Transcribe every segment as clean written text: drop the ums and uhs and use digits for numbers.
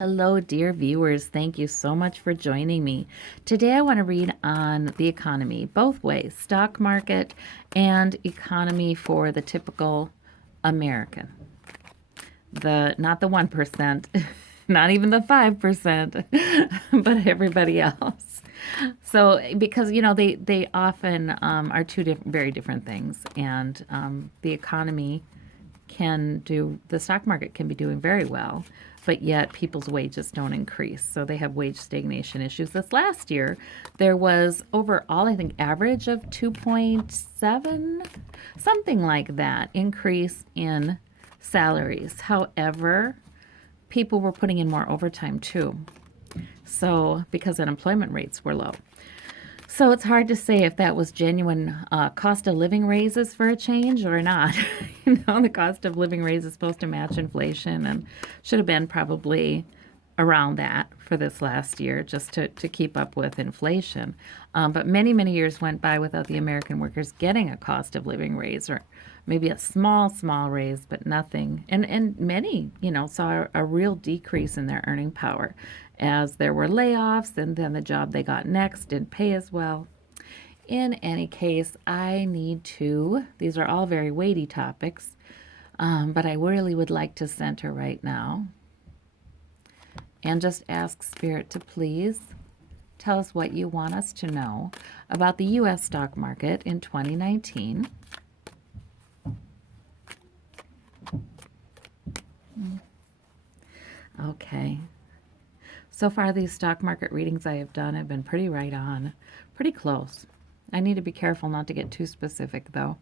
Hello, dear viewers. Thank you so much for joining me. Today, I want to read on the economy, both ways, stock market and economy for the typical American. Not the 1%, not even the 5%, but everybody else. So, because they often are very different things, and the economy the stock market can be doing very well, but yet people's wages don't increase. So they have wage stagnation issues. This last year, there was overall, I think, average of 2.7, something like that, increase in salaries. However, people were putting in more overtime too. So, because unemployment rates were low. So it's hard to say if that was genuine cost of living raises for a change or not. The cost of living raise is supposed to match inflation and should have been probably around that for this last year just to keep up with inflation. But many, many years went by without the American workers getting a cost of living raise or maybe a small, small raise, but nothing. And many, saw a real decrease in their earning power as there were layoffs, and then the job they got next didn't pay as well. In any case, these are all very weighty topics, but I really would like to center right now and just ask Spirit to please tell us what you want us to know about the U.S. stock market in 2019. Okay. So far, these stock market readings I have done have been pretty right on, pretty close. I need to be careful not to get too specific, though.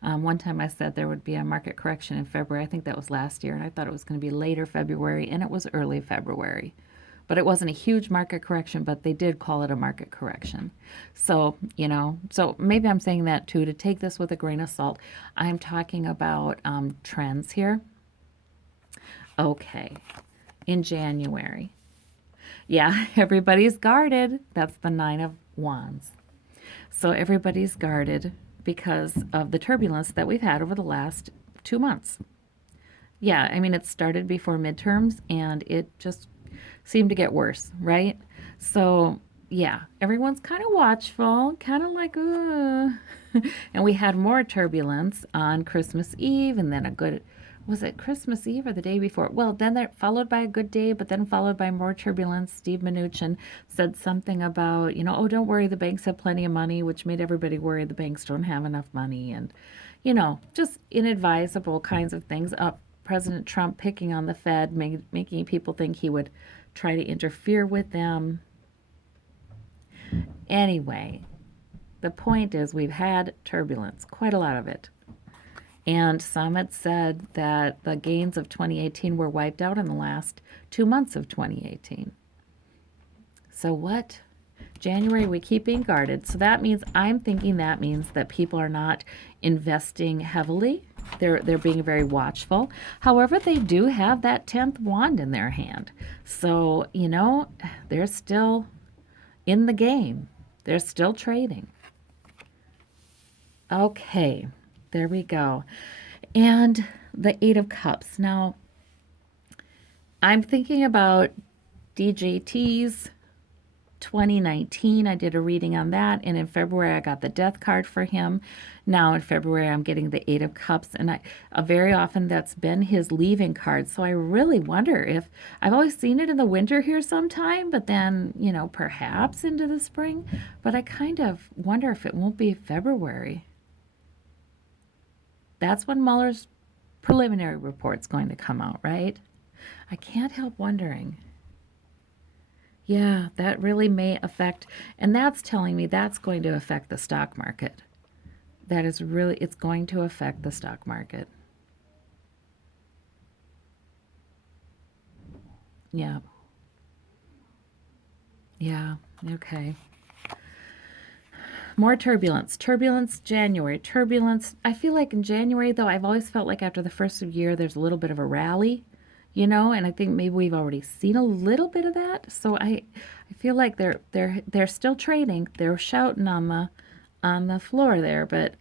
One time I said there would be a market correction in February. I think that was last year, and I thought it was going to be later February, and it was early February. But it wasn't a huge market correction, but they did call it a market correction. So, so maybe I'm saying that too, to take this with a grain of salt. I'm talking about trends here. Okay, in January. Yeah, everybody's guarded. That's the Nine of Wands. So everybody's guarded because of the turbulence that we've had over the last 2 months. Yeah, I mean, it started before midterms and it just seemed to get worse, right? So, yeah, everyone's kind of watchful, kind of like, and we had more turbulence on Christmas Eve and then was it Christmas Eve or the day before? Well, then they're followed by a good day, but then followed by more turbulence. Steve Mnuchin said something about, oh, don't worry, the banks have plenty of money, which made everybody worry the banks don't have enough money. And, just inadvisable kinds of things. President Trump picking on the Fed, making people think he would try to interfere with them. Anyway, the point is we've had turbulence, quite a lot of it. And some had said that the gains of 2018 were wiped out in the last 2 months of 2018. So what? January, we keep being guarded. So I'm thinking that means that people are not investing heavily. They're being very watchful. However, they do have that 10th wand in their hand. So, they're still in the game. They're still trading. Okay. There we go. And the Eight of Cups. Now, I'm thinking about DJT's 2019. I did a reading on that. And in February, I got the Death card for him. Now, in February, I'm getting the Eight of Cups. And very often that's been his leaving card. So I really wonder if I've always seen it in the winter here sometime, but then, perhaps into the spring. But I kind of wonder if it won't be February. That's when Mueller's preliminary report's going to come out, right? I can't help wondering. Yeah, that really may affect, and that's telling me that's going to affect the stock market. It's going to affect the stock market. Yeah. Yeah, okay. More turbulence. Turbulence January. Turbulence. I feel like in January, though, I've always felt like after the first of the year, there's a little bit of a rally, and I think maybe we've already seen a little bit of that. So I feel like they're still trading. They're shouting on the floor there, but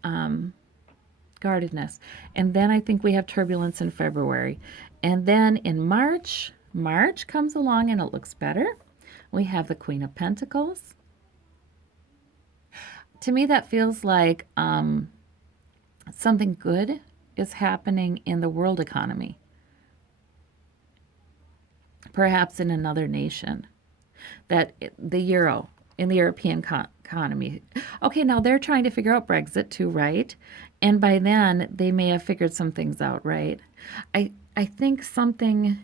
guardedness. And then I think we have turbulence in February. And then in March, March comes along and it looks better. We have the Queen of Pentacles. To me, that feels like something good is happening in the world economy, perhaps in another nation. That the euro, in the European economy. Okay, now they're trying to figure out Brexit too, right? And by then, they may have figured some things out, right? I think something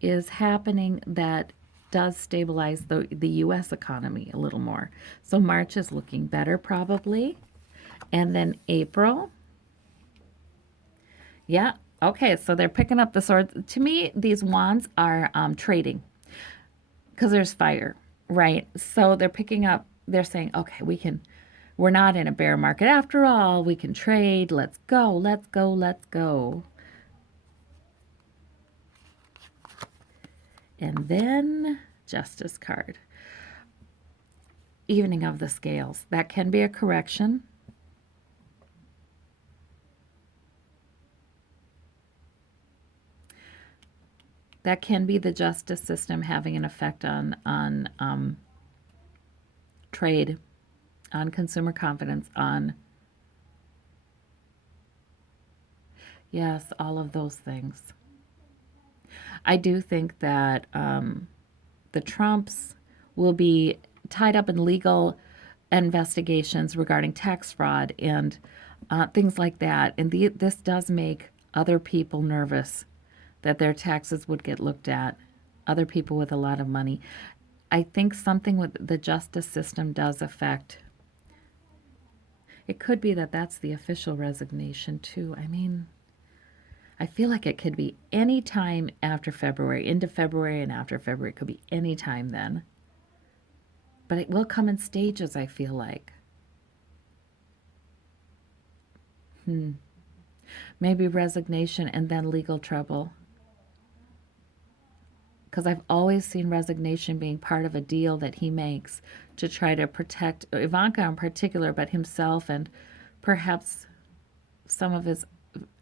is happening that does stabilize the U.S. economy a little more. So March is looking better probably. And then April. Yeah. Okay, so they're picking up the swords. To me, these wands are trading because there's fire, right? So they're picking up, they're saying, okay, we're not in a bear market after all. We can trade. Let's go, let's go, let's go. And then Justice card. Evening of the scales. That can be a correction. That can be the justice system having an effect on trade, on consumer confidence, on, yes, all of those things. I do think that the Trumps will be tied up in legal investigations regarding tax fraud and things like that. And this does make other people nervous that their taxes would get looked at, other people with a lot of money. I think something with the justice system does affect. It could be that that's the official resignation, too. I mean, I feel like it could be any time after February, into February and after February. It could be any time then. But it will come in stages, I feel like. Maybe resignation and then legal trouble. Because I've always seen resignation being part of a deal that he makes to try to protect Ivanka in particular, but himself and perhaps some of his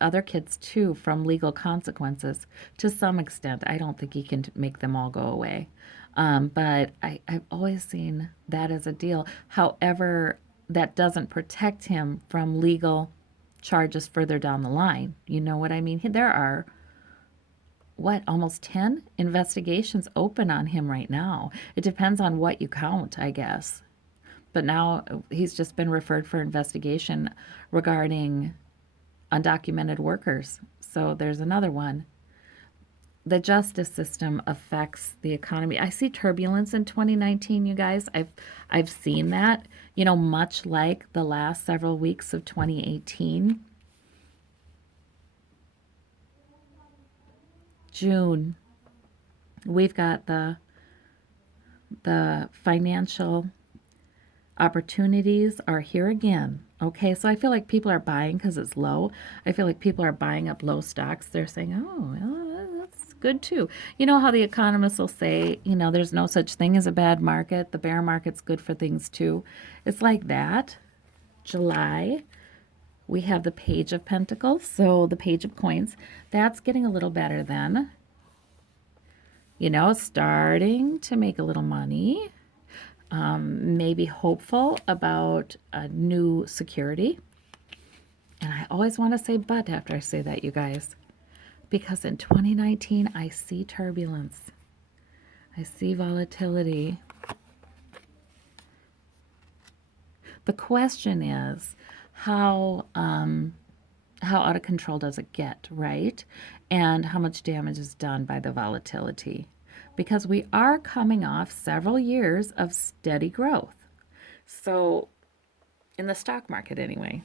other kids too from legal consequences to some extent. I don't think he can make them all go away. But I've always seen that as a deal. However, that doesn't protect him from legal charges further down the line. You know what I mean? There are almost 10 investigations open on him right now. It depends on what you count, I guess. But now he's just been referred for investigation regarding undocumented workers. So there's another one. The justice system affects the economy. I see turbulence in 2019, you guys. I've seen that, much like the last several weeks of 2018. June, we've got the financial opportunities are here again. Okay, so I feel like people are buying because it's low. I feel like people are buying up low stocks. They're saying, oh, well, that's good too. You know how the economists will say, there's no such thing as a bad market. The bear market's good for things too. It's like that. July, we have the Page of Pentacles, so the Page of Coins. That's getting a little better then. Starting to make a little money. Maybe hopeful about a new security. And I always want to say but after I say that, you guys. Because in 2019, I see turbulence. I see volatility. The question is, how out of control does it get, right? And how much damage is done by the volatility? Because we are coming off several years of steady growth. So, in the stock market anyway.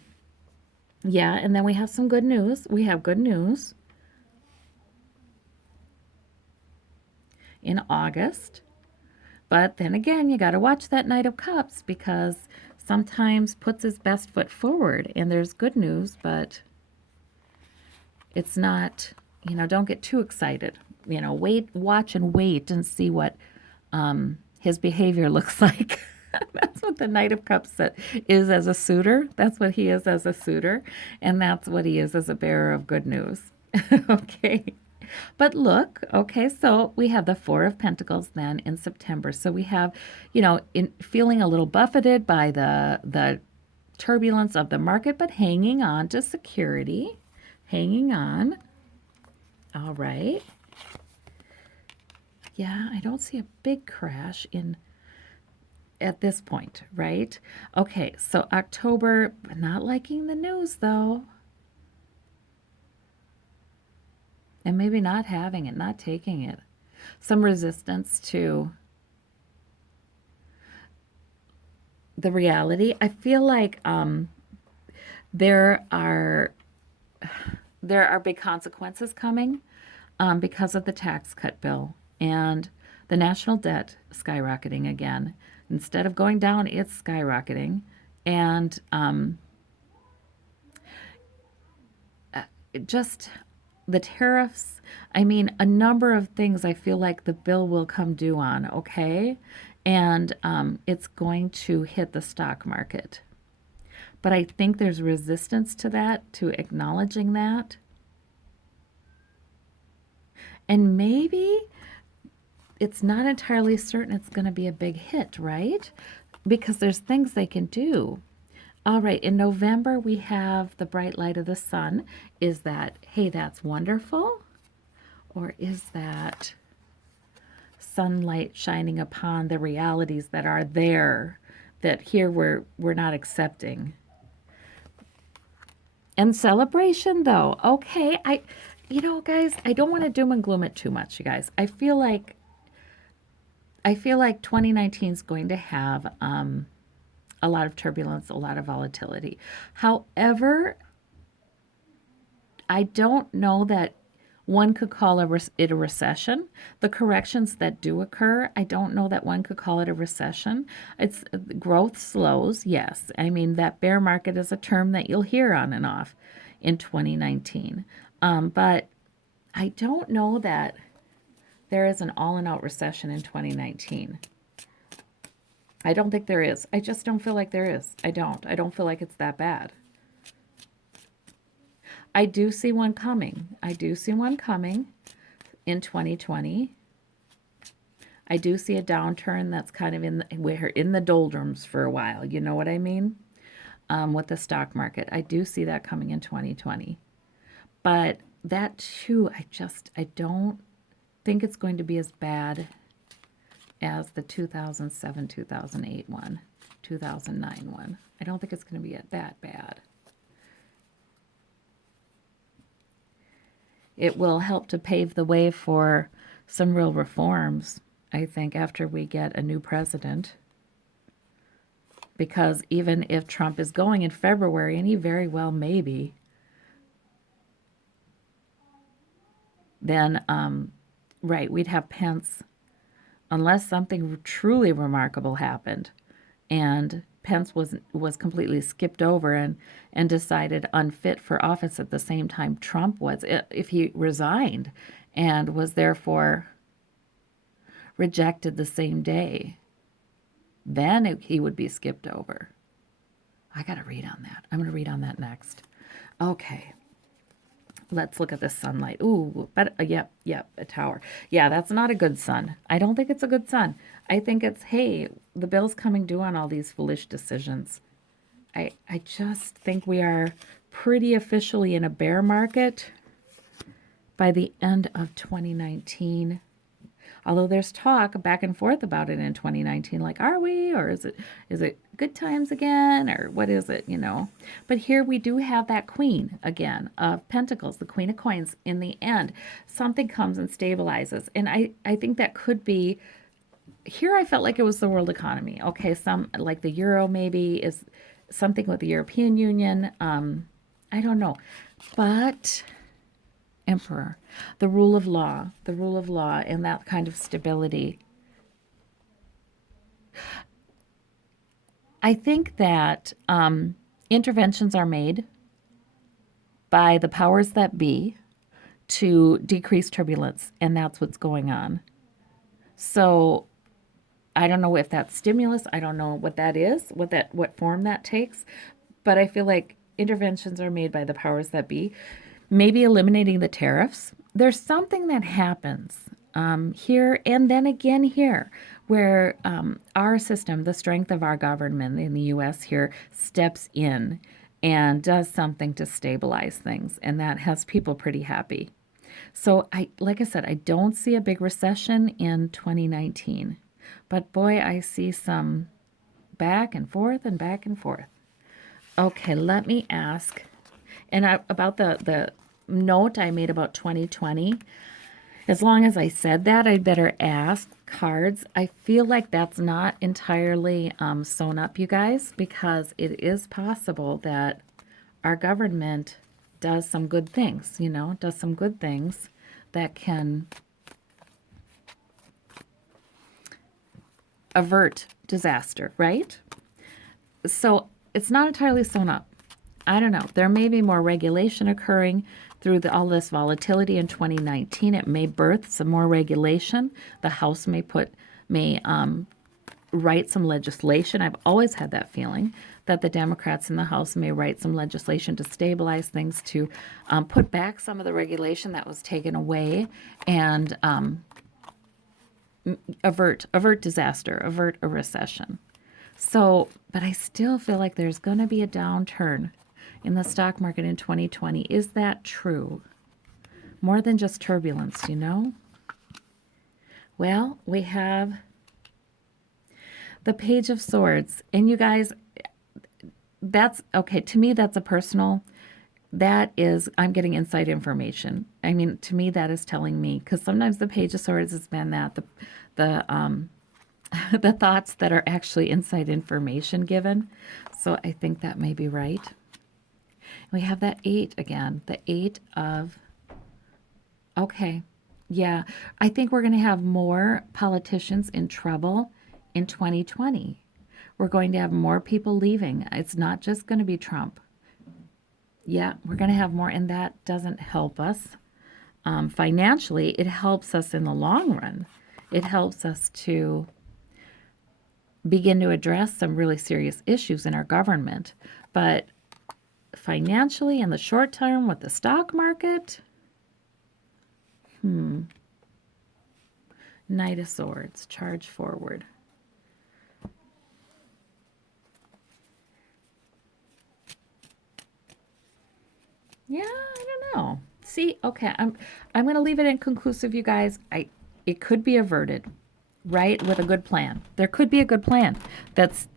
Yeah, and then we have some good news. We have good news. In August. But then again, you got to watch that Knight of Cups because sometimes puts his best foot forward. And there's good news, but it's not, don't get too excited. Watch and wait and see what his behavior looks like. That's what the Knight of Cups is as a suitor. That's what he is as a suitor. And that's what he is as a bearer of good news. Okay. But look, okay, so we have the Four of Pentacles then in September. So we have, in feeling a little buffeted by the turbulence of the market, but hanging on to security, hanging on. All right. Yeah, I don't see a big crash in at this point, right? Okay, so October, not liking the news though. And maybe not having it, not taking it. Some resistance to the reality. I feel like there are big consequences coming because of the tax cut bill and the national debt skyrocketing again. Instead of going down, it's skyrocketing. And just the tariffs, I mean, a number of things I feel like the bill will come due on, okay? And it's going to hit the stock market. But I think there's resistance to that, to acknowledging that. And maybe it's not entirely certain it's going to be a big hit, right? Because there's things they can do. All right, in November, we have the bright light of the sun. Is that, hey, that's wonderful? Or is that sunlight shining upon the realities that are there that here we're not accepting? And celebration, though. Okay, guys, I don't want to doom and gloom it too much, you guys. I feel like 2019 is going to have a lot of turbulence, a lot of volatility. However, I don't know that one could call it a recession. The corrections that do occur, I don't know that one could call it a recession. It's growth slows, yes. I mean, that bear market is a term that you'll hear on and off in 2019. But I don't know that there is an all-and-out recession in 2019. I don't think there is. I just don't feel like there is. I don't feel like it's that bad. I do see one coming. I do see one coming in 2020. I do see a downturn that's kind of we're in the doldrums for a while. You know what I mean? With the stock market. I do see that coming in 2020. But that too, I don't think it's going to be as bad as the 2007, 2008 one, 2009 one. I don't think it's going to be that bad. It will help to pave the way for some real reforms, I think, after we get a new president. Because even if Trump is going in February, and he very well may be, then, right, we'd have Pence, unless something truly remarkable happened, and Pence was completely skipped over and decided unfit for office at the same time Trump was, if he resigned and was therefore rejected the same day, then he would be skipped over. I got to read on that. I'm going to read on that next. Okay. Let's look at the sunlight. Ooh, but yep, a tower. Yeah, that's not a good sun. I don't think it's a good sun. I think it's, hey, the bill's coming due on all these foolish decisions. I just think we are pretty officially in a bear market by the end of 2019. Although there's talk back and forth about it in 2019, like, are we, or is it good times again, or what is it, But here we do have that Queen again of Pentacles, the Queen of Coins. In the end, something comes and stabilizes, and I think that could be. Here I felt like it was the world economy. Okay, some like the euro maybe is something with the European Union. I don't know, but. Emperor, the rule of law, and that kind of stability. I think that interventions are made by the powers that be to decrease turbulence, and that's what's going on. So I don't know if that's stimulus. I don't know what that is, what form that takes, but I feel like interventions are made by the powers that be. Maybe eliminating the tariffs there's something that happens here and then again here where our system, the strength of our government in the US here, steps in and does something to stabilize things. And that has people pretty happy. So like I said, I don't see a big recession in 2019. But boy, I see some back and forth and back and forth. Okay, let me ask. And about the note I made about 2020, as long as I said that, I'd better ask cards. I feel like that's not entirely sewn up, you guys, because it is possible that our government does some good things, does some good things that can avert disaster, right? So it's not entirely sewn up. I don't know. There may be more regulation occurring through all this volatility in 2019. It may birth some more regulation. The House may write some legislation. I've always had that feeling that the Democrats in the House may write some legislation to stabilize things, to put back some of the regulation that was taken away, and avert disaster, avert a recession. So, but I still feel like there's going to be a downturn in the stock market in 2020. Is that true? More than just turbulence, Well, we have the Page of Swords. And you guys, that's okay. To me, that's I'm getting inside information. I mean, to me, that is telling me, because sometimes the Page of Swords has been that the the thoughts that are actually inside information given. So I think that may be right. We have that 8 again, the 8 of, okay, yeah. I think we're going to have more politicians in trouble in 2020. We're going to have more people leaving. It's not just going to be Trump. Yeah, we're going to have more, and that doesn't help us. Financially, it helps us in the long run. It helps us to begin to address some really serious issues in our government. But financially, in the short term, with the stock market, Knight of Swords, charge forward. Yeah, I don't know. See, okay, I'm going to leave it inconclusive, you guys. It could be averted, right? With a good plan. There could be a good plan that's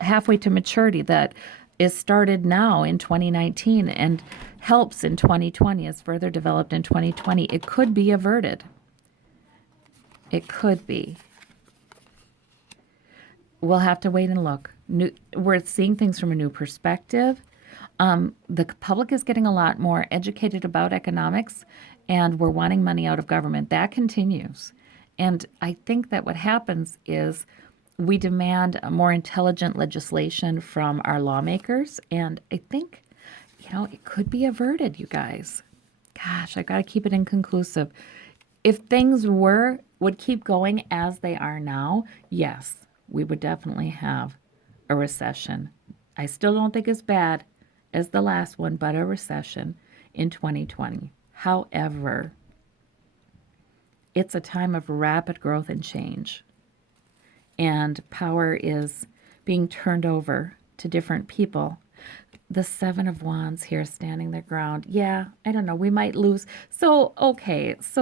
halfway to maturity, that is started now in 2019 and helps in 2020, is further developed in 2020. It could be averted. It could be. We'll have to wait and look. We're seeing things from a new perspective. The public is getting a lot more educated about economics, and we're wanting money out of government. That continues. And I think that what happens is we demand a more intelligent legislation from our lawmakers. And I think, it could be averted, you guys. Gosh, I got to keep it inconclusive. If things would keep going as they are now, yes, we would definitely have a recession. I still don't think as bad as the last one, but a recession in 2020. However, it's a time of rapid growth and change, and power is being turned over to different people. The 7 of Wands here standing their ground. Yeah, I don't know. We might lose. So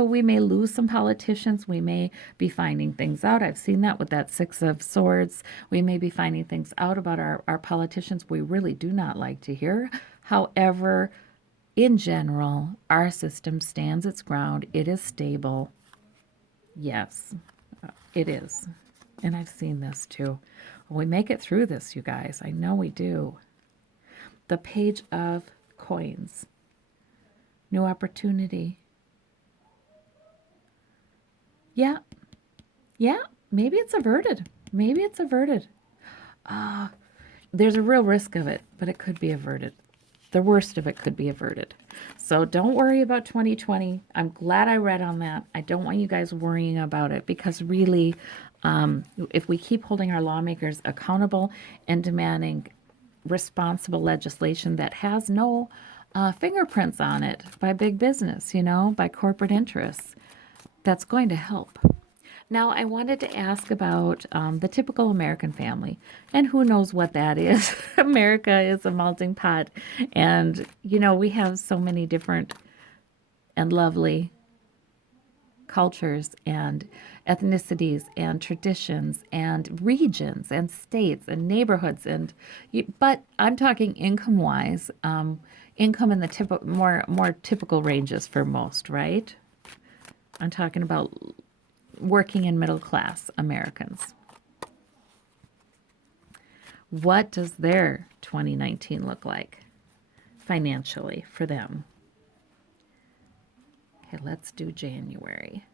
we may lose some politicians. We may be finding things out. I've seen that with that 6 of Swords. We may be finding things out about our politicians we really do not like to hear. However, in general, our system stands its ground. It is stable. Yes, it is. And I've seen this too. We make it through this, you guys. I know we do. The Page of Coins. New opportunity. Yeah. Yeah. Maybe it's averted. Maybe it's averted. There's a real risk of it, but it could be averted. The worst of it could be averted. So don't worry about 2020. I'm glad I read on that. I don't want you guys worrying about it, because really, if we keep holding our lawmakers accountable and demanding responsible legislation that has no fingerprints on it by big business, by corporate interests. That's going to help. Now, I wanted to ask about the typical American family, and who knows what that is. America is a melting pot, and we have so many different and lovely cultures and ethnicities and traditions and regions and states and neighborhoods but I'm talking income wise, income in the more typical ranges for most, right? I'm talking about working and middle class Americans. What does their 2019 look like financially for them? Okay, let's do January.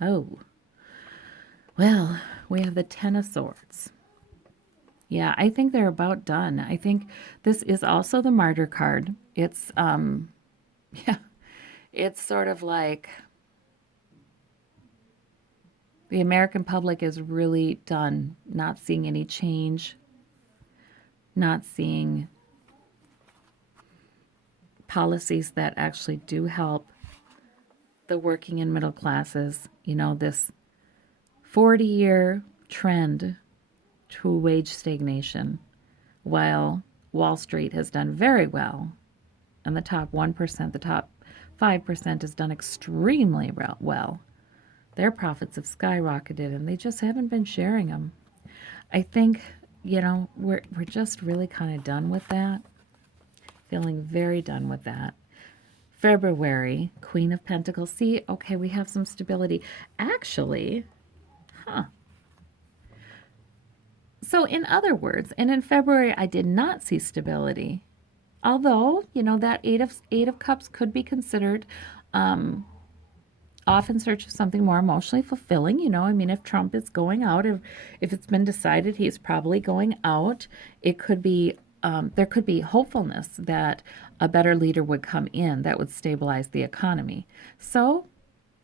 Oh, well, we have the Ten of Swords. Yeah, I think they're about done. I think this is also the Martyr card. It's, yeah, it's sort of like the American public is really done not seeing any change, not seeing policies that actually do help the working and middle classes. This 40-year trend to wage stagnation, while Wall Street has done very well, and the top 1%, the top 5% has done extremely well. Their profits have skyrocketed, and they just haven't been sharing them. I think, we're just really kind of done with that. Feeling very done with that. February, Queen of Pentacles. See, okay, we have some stability. Actually, so in other words, and in February, I did not see stability. Although, that Eight of Cups could be considered off in search of something more emotionally fulfilling. If Trump is going out, if it's been decided he's probably going out, it could be, there could be hopefulness that a better leader would come in that would stabilize the economy. So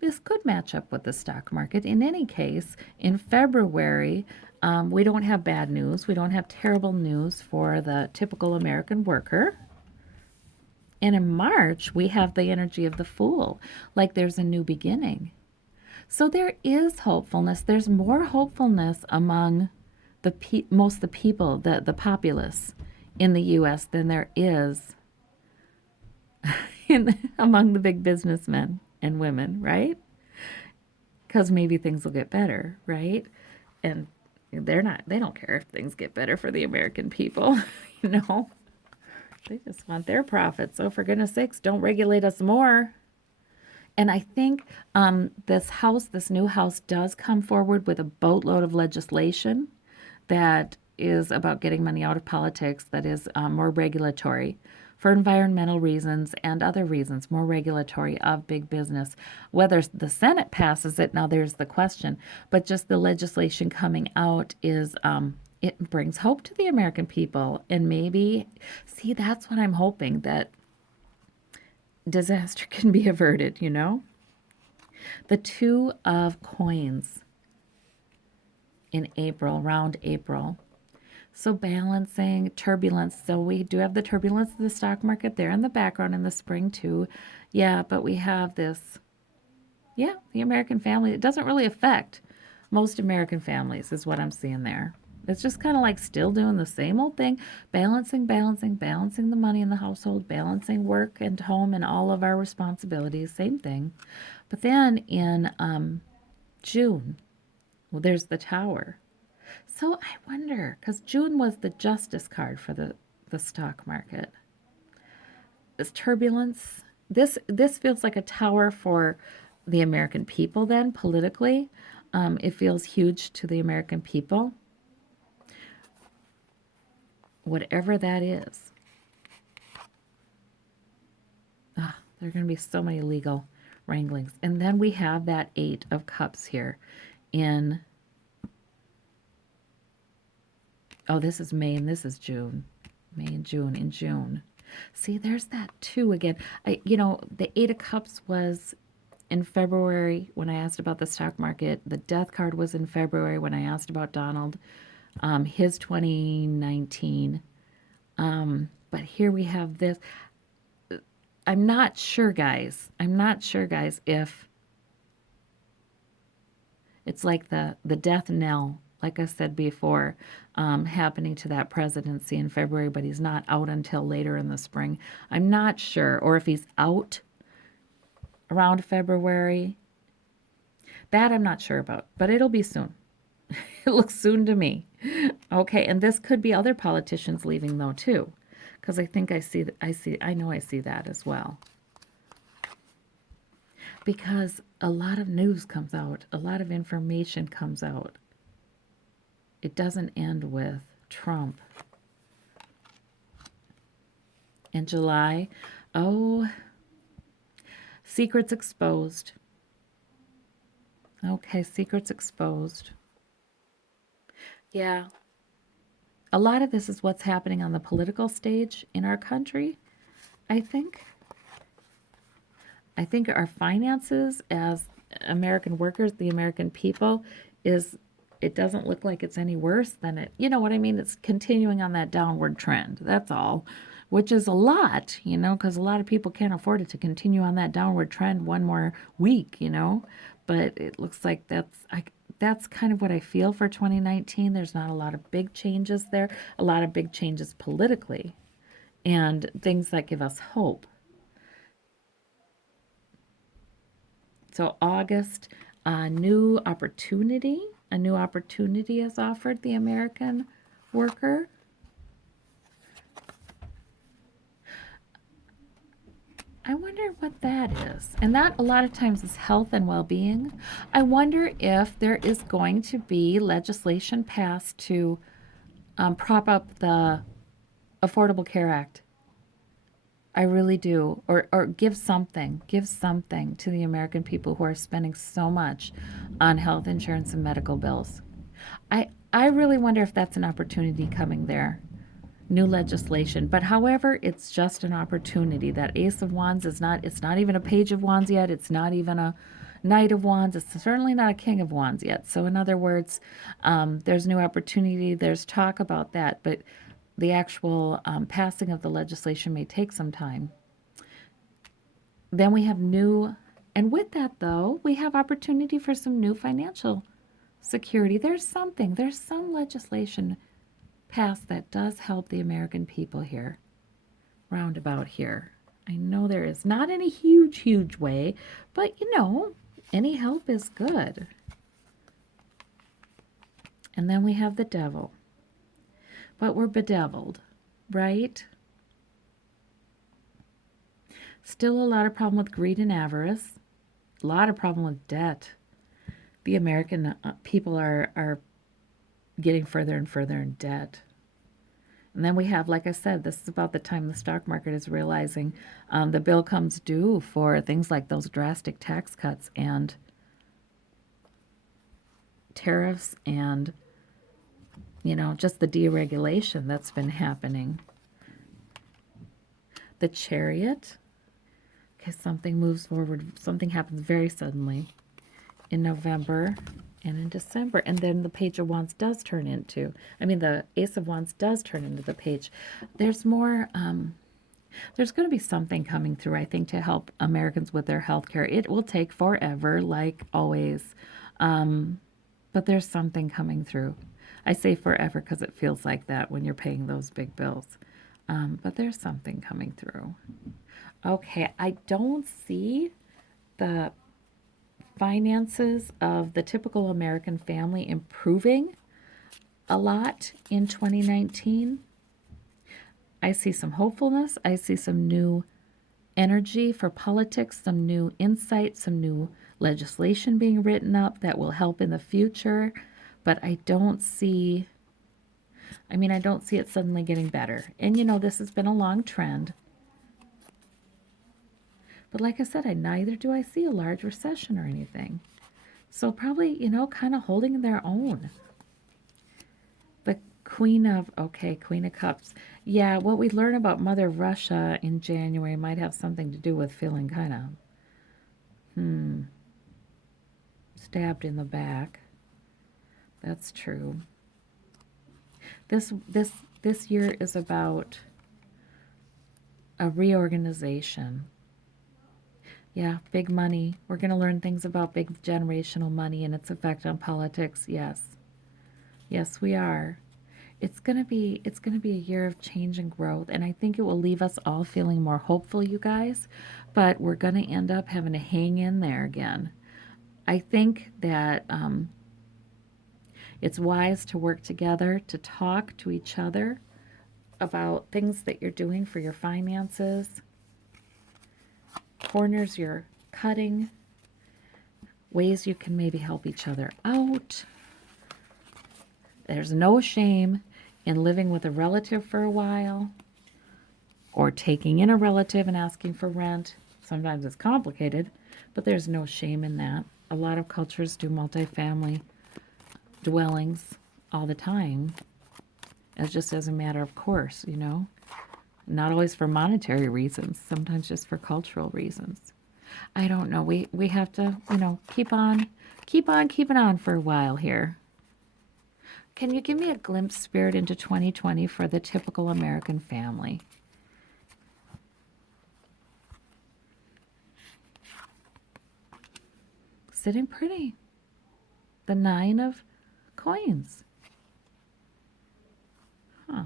this could match up with the stock market. In any case, in February, we don't have bad news. We don't have terrible news for the typical American worker. And in March, we have the energy of the Fool, like there's a new beginning. So there is hopefulness. There's more hopefulness among most of the people, the populace in the U.S. than there is among the big businessmen and women, right? Because maybe things will get better, right? And they don't care if things get better for the American people, They just want their profits. So for goodness sakes, don't regulate us more. And I think this new house does come forward with a boatload of legislation that is about getting money out of politics, that is more regulatory for environmental reasons and other reasons, more regulatory of big business. Whether the Senate passes it, now there's the question, but just the legislation coming out is, it brings hope to the American people. And maybe, see, that's what I'm hoping, that disaster can be averted, The Two of Coins in April, around April. So balancing, turbulence. So we do have the turbulence of the stock market there in the background in the spring too. Yeah, but we have this, the American family. It doesn't really affect most American families is what I'm seeing there. It's just kind of like still doing the same old thing, balancing the money in the household, balancing work and home and all of our responsibilities, same thing. But then in June, well, there's the Tower. So I wonder, because June was the Justice card for the stock market. This turbulence, this feels like a tower for the American people then, politically. It feels huge to the American people. Whatever that is. There are going to be so many legal wranglings. And then we have that Eight of Cups here in... Oh, this is May and this is June. May and June. In June. See, there's that too again. The Eight of Cups was in February when I asked about the stock market. The Death card was in February when I asked about Donald, his 2019. But here we have this. I'm not sure, guys. I'm not sure, guys, if it's like the death knell, like I said before, happening to that presidency in February, but he's not out until later in the spring. I'm not sure. Or if he's out around February. That I'm not sure about, but it'll be soon. It looks soon to me. Okay, and this could be other politicians leaving though too, because I think I know I see that as well. Because a lot of news comes out, a lot of information comes out. It doesn't end with Trump. In July, oh, secrets exposed. Okay, secrets exposed. Yeah, a lot of this is what's happening on the political stage in our country, I think. I think our finances as American workers, the American people, is it doesn't look like it's any worse than it, you know what I mean? It's continuing on that downward trend. That's all, which is a lot, because a lot of people can't afford it to continue on that downward trend one more week, But it looks like that's kind of what I feel for 2019. There's not a lot of big changes there, a lot of big changes politically, and things that give us hope. So August, a new opportunity is offered the American worker. I wonder what that is. And that a lot of times is health and well-being. I wonder if there is going to be legislation passed to prop up the Affordable Care Act. I really do. Or give something to the American people who are spending so much on health insurance and medical bills. I really wonder if that's an opportunity coming there. New legislation. But however, it's just an opportunity. That Ace of Wands it's not even a Page of Wands yet. It's not even a Knight of Wands. It's certainly not a King of Wands yet. So in other words, there's new opportunity. There's talk about that, but the actual passing of the legislation may take some time. Then we have and with that though, we have opportunity for some new financial security. There's some legislation passed that does help the American people here, roundabout here. I know there is not in a huge, huge way, but any help is good. And then we have the devil. But we're bedeviled, right? Still a lot of problem with greed and avarice, a lot of problem with debt. The American people are getting further and further in debt. And then we have, like I said, this is about the time the stock market is realizing the bill comes due for things like those drastic tax cuts and tariffs and, just the deregulation that's been happening. The Chariot. Okay, something moves forward. Something happens very suddenly in November and in December. And then the Page of Wands does turn into, the Ace of Wands does turn into the Page. There's more, there's going to be something coming through, I think, to help Americans with their health care. It will take forever, like always. But there's something coming through. I say forever because it feels like that when you're paying those big bills. But there's something coming through. Okay, I don't see the finances of the typical American family improving a lot in 2019. I see some hopefulness. I see some new energy for politics, some new insight, some new legislation being written up that will help in the future. But I don't see it suddenly getting better. And this has been a long trend. But like I said, neither do I see a large recession or anything. So probably, kind of holding their own. The Queen of Cups. Yeah, what we learn about Mother Russia in January might have something to do with feeling kind of, stabbed in the back. That's true. This year is about a reorganization. Yeah, big money. We're going to learn things about big generational money and its effect on politics. Yes. Yes, we are. It's going to be a year of change and growth, and I think it will leave us all feeling more hopeful, you guys, but we're going to end up having to hang in there again. I think that it's wise to work together, to talk to each other about things that you're doing for your finances, corners you're cutting, ways you can maybe help each other out. There's no shame in living with a relative for a while or taking in a relative and asking for rent. Sometimes it's complicated, but there's no shame in that. A lot of cultures do multifamily dwellings all the time. It's just as a matter of course, you know. Not always for monetary reasons, sometimes just for cultural reasons. I don't know. We have to, keep on keeping on for a while here. Can you give me a glimpse, Spirit, into 2020 for the typical American family? Sitting pretty. The 9 of coins. Huh.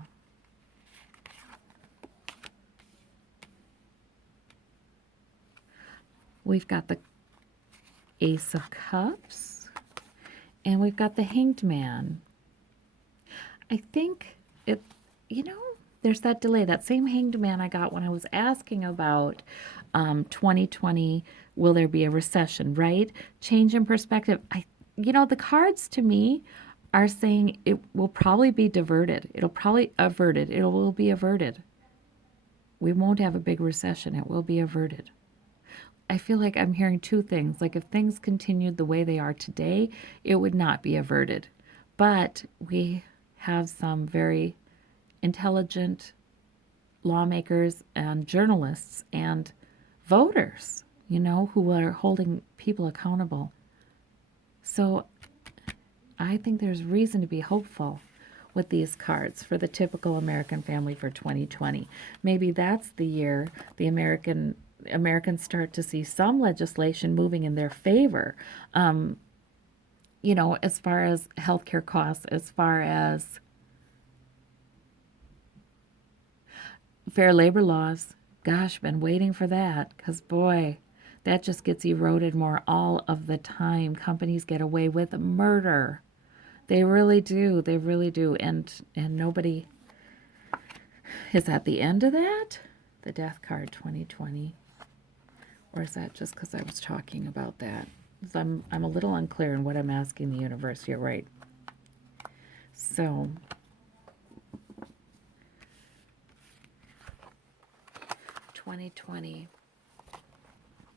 We've got the Ace of Cups. And we've got the Hanged Man. I think there's that delay. That same Hanged Man I got when I was asking about 2020, will there be a recession, right? Change in perspective. The cards to me are saying it will probably be diverted. It'll probably averted. It will be averted. We won't have a big recession. It will be averted. I feel like I'm hearing two things. Like if things continued the way they are today, it would not be averted. But we have some very intelligent lawmakers and journalists and voters, who are holding people accountable. So I think there's reason to be hopeful with these cards for the typical American family for 2020. Maybe that's the year the Americans start to see some legislation moving in their favor. As far as healthcare costs, as far as fair labor laws. Gosh, been waiting for that because, boy, that just gets eroded more all of the time. Companies get away with murder. They really do. They really do. And nobody is at the end of that. The Death card 2020. Or is that just because I was talking about that? I'm a little unclear in what I'm asking the universe. You're right. So 2020.